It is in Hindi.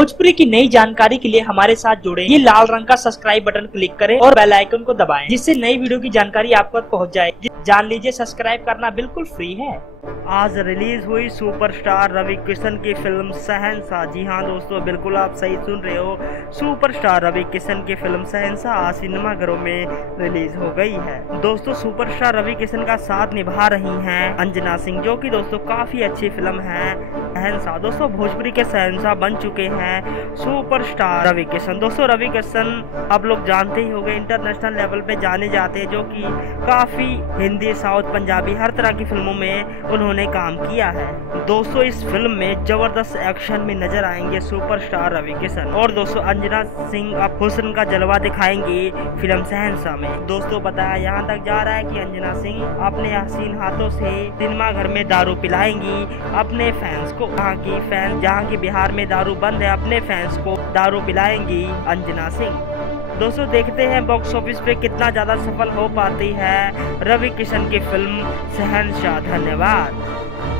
भोजपुरी की नई जानकारी के लिए हमारे साथ जुड़े। ये लाल रंग का सब्सक्राइब बटन क्लिक करें और बेल आइकन को दबाएं, जिससे नई वीडियो की जानकारी आप तक पहुंच जाए। जान लीजिए, सब्सक्राइब करना बिल्कुल फ्री है। आज रिलीज हुई सुपरस्टार रवि किशन की फिल्म शहंशाह। जी हाँ दोस्तों, बिल्कुल आप सही सुन रहे हो। सुपरस्टार रवि किशन की फिल्म शहंशाह आज सिनेमाघरों में रिलीज हो गई है। दोस्तों, सुपरस्टार रवि किशन का साथ निभा रही हैं अंजना सिंह, जो कि दोस्तों काफी अच्छी फिल्म है शहंशाह। दोस्तों, भोजपुरी के शहंशाह बन चुके हैं सुपरस्टार रवि किशन। दोस्तों, रवि किशन आप लोग जानते ही होंगे, इंटरनेशनल लेवल पे जाने जाते हैं, जो कि काफी हिंदी, साउथ, पंजाबी हर तरह की फिल्मों में उन्होंने काम किया है। दोस्तों, इस फिल्म में जबरदस्त एक्शन में नजर आएंगे सुपरस्टार रवि किशन, और दोस्तों अंजना सिंह अब हुस्न का जलवा दिखाएंगी फिल्म शहंशाह में। दोस्तों, बताया यहाँ तक जा रहा है कि अंजना सिंह अपने हसीन हाथों से सिनेमा घर में दारू पिलाएंगी अपने फैंस को। जहाँ की बिहार में दारू बंद है, अपने फैंस को दारू पिलाएंगी अंजना सिंह। दोस्तों, देखते हैं बॉक्स ऑफिस पे कितना ज्यादा सफल हो पाती है रवि किशन की फिल्म शहंशाह। धन्यवाद।